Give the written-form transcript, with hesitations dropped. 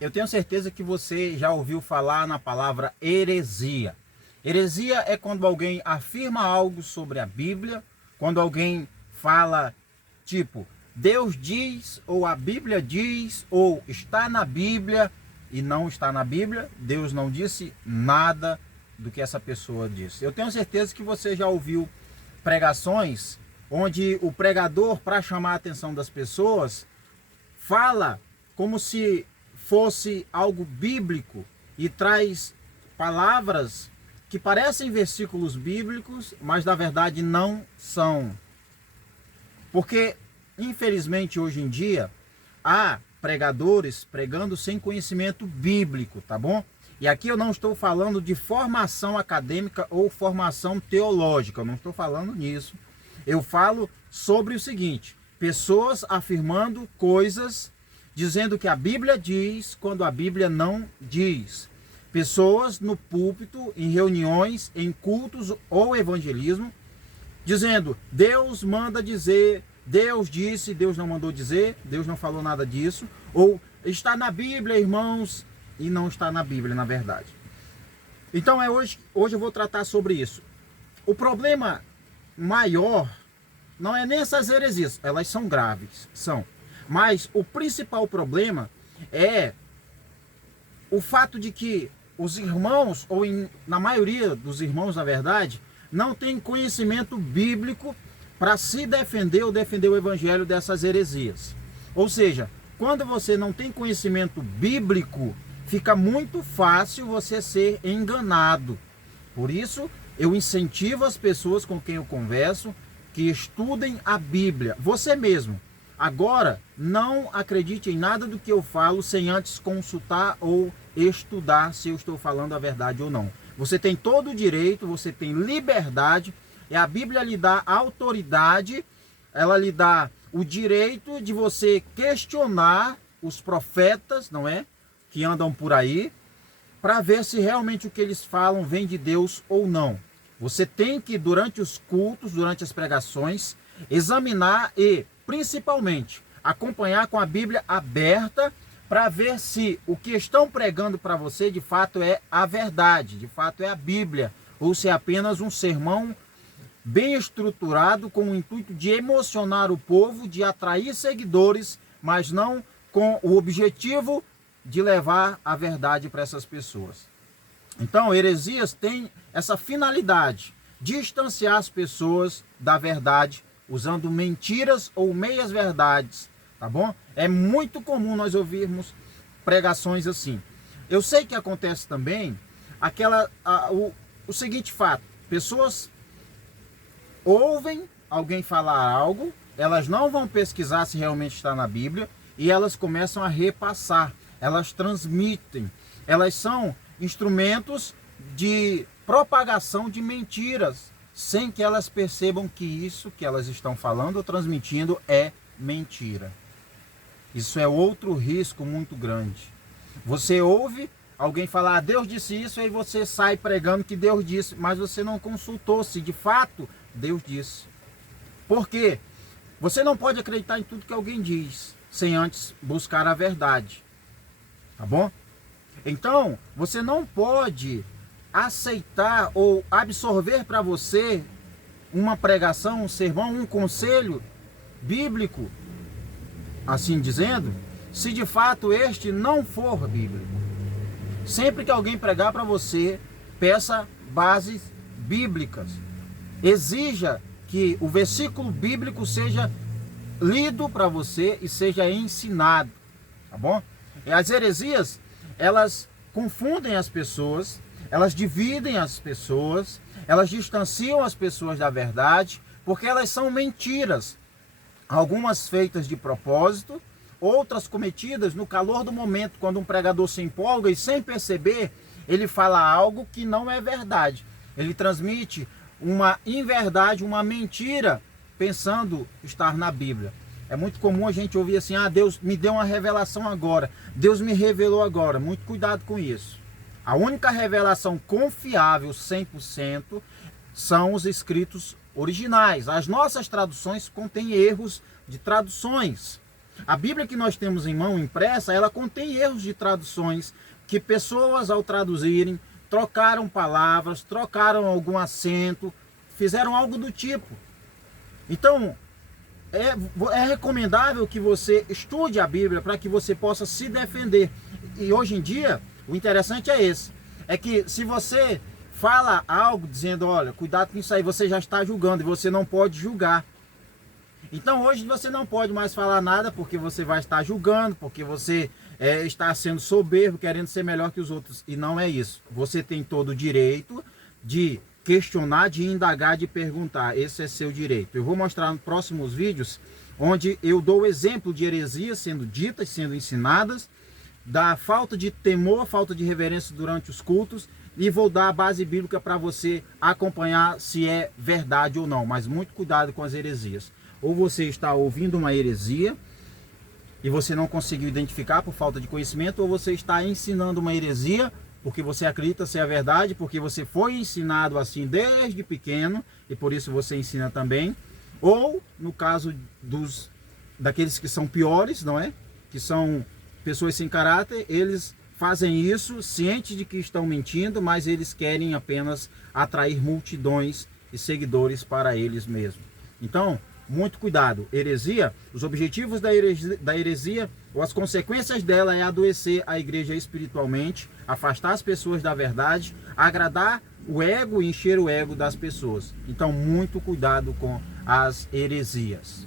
Eu tenho certeza que você já ouviu falar na palavra heresia. Heresia é quando alguém afirma algo sobre a Bíblia, quando alguém fala tipo, Deus diz, ou a Bíblia diz, ou está na Bíblia e não está na Bíblia. Deus não disse nada do que essa pessoa disse. Eu tenho certeza que você já ouviu pregações onde o pregador, para chamar a atenção das pessoas, fala como se fosse algo bíblico e traz palavras que parecem versículos bíblicos, mas na verdade não são. Porque, infelizmente, hoje em dia, há pregadores pregando sem conhecimento bíblico, tá bom? E aqui eu não estou falando de formação acadêmica ou formação teológica, eu não estou falando nisso. Eu falo sobre o seguinte: pessoas afirmando coisas, dizendo que a Bíblia diz, quando a Bíblia não diz. Pessoas no púlpito, em reuniões, em cultos ou evangelismo, dizendo, Deus manda dizer, Deus disse, Deus não mandou dizer, Deus não falou nada disso. Ou está na Bíblia, irmãos, e não está na Bíblia, na verdade. Então hoje eu vou tratar sobre isso. O problema maior não é nem essas heresias, elas são graves, são. Mas o principal problema é o fato de que os irmãos, ou na maioria dos irmãos, na verdade, não tem conhecimento bíblico para se defender ou defender o evangelho dessas heresias. Ou seja, quando você não tem conhecimento bíblico, fica muito fácil você ser enganado. Por isso, eu incentivo as pessoas com quem eu converso que estudem a Bíblia. Você mesmo. Agora, não acredite em nada do que eu falo sem antes consultar ou estudar se eu estou falando a verdade ou não. Você tem todo o direito, você tem liberdade, e a Bíblia lhe dá autoridade, ela lhe dá o direito de você questionar os profetas, não é? Que andam por aí, para ver se realmente o que eles falam vem de Deus ou não. Você tem que, durante os cultos, durante as pregações, examinar e, principalmente, acompanhar com a Bíblia aberta para ver se o que estão pregando para você de fato é a verdade, de fato é a Bíblia, ou se é apenas um sermão bem estruturado com o intuito de emocionar o povo, de atrair seguidores, mas não com o objetivo de levar a verdade para essas pessoas. Então, heresias têm essa finalidade, distanciar as pessoas da verdade, usando mentiras ou meias verdades, tá bom? É muito comum nós ouvirmos pregações assim. Eu sei que acontece também o seguinte fato: pessoas ouvem alguém falar algo, elas não vão pesquisar se realmente está na Bíblia e elas começam a repassar, elas transmitem, elas são instrumentos de propagação de mentiras, sem que elas percebam que isso que elas estão falando ou transmitindo é mentira. Isso é outro risco muito grande. Você ouve alguém falar, ah, Deus disse isso, aí você sai pregando que Deus disse, mas você não consultou se de fato Deus disse. Por quê? Você não pode acreditar em tudo que alguém diz, sem antes buscar a verdade. Tá bom? Então, você não pode aceitar ou absorver para você uma pregação, um sermão, um conselho bíblico, assim dizendo, se de fato este não for bíblico. Sempre que alguém pregar para você, peça bases bíblicas. Exija que o versículo bíblico seja lido para você e seja ensinado, tá bom? E as heresias, elas confundem as pessoas, elas dividem as pessoas, elas distanciam as pessoas da verdade, porque elas são mentiras. Algumas feitas de propósito, outras cometidas no calor do momento, quando um pregador se empolga e sem perceber, ele fala algo que não é verdade. Ele transmite uma inverdade, uma mentira, pensando estar na Bíblia. É muito comum a gente ouvir assim, ah, Deus me deu uma revelação agora, Deus me revelou agora. Muito cuidado com isso. A única revelação confiável, 100%, são os escritos originais. As nossas traduções contêm erros de traduções. A Bíblia que nós temos em mão impressa, ela contém erros de traduções que pessoas ao traduzirem trocaram palavras, trocaram algum acento, fizeram algo do tipo. Então, é recomendável que você estude a Bíblia para que você possa se defender. E hoje em dia, o interessante é esse. É que se você fala algo dizendo, olha, cuidado com isso aí, você já está julgando e você não pode julgar. Então hoje você não pode mais falar nada porque você vai estar julgando, porque você está sendo soberbo, querendo ser melhor que os outros. E não é isso. Você tem todo o direito de questionar, de indagar, de perguntar. Esse é seu direito. Eu vou mostrar nos próximos vídeos onde eu dou o exemplo de heresias sendo ditas, sendo ensinadas, da falta de temor, falta de reverência durante os cultos, e vou dar a base bíblica para você acompanhar se é verdade ou não. Mas muito cuidado com as heresias. Ou você está ouvindo uma heresia e você não conseguiu identificar por falta de conhecimento, ou você está ensinando uma heresia porque você acredita ser a verdade, porque você foi ensinado assim desde pequeno e por isso você ensina também. Ou no caso daqueles que são piores, não é? Que são pessoas sem caráter, eles fazem isso cientes de que estão mentindo, mas eles querem apenas atrair multidões e seguidores para eles mesmos. Então, muito cuidado. Heresia, os objetivos da heresia ou as consequências dela é adoecer a igreja espiritualmente, afastar as pessoas da verdade, agradar o ego e encher o ego das pessoas. Então, muito cuidado com as heresias.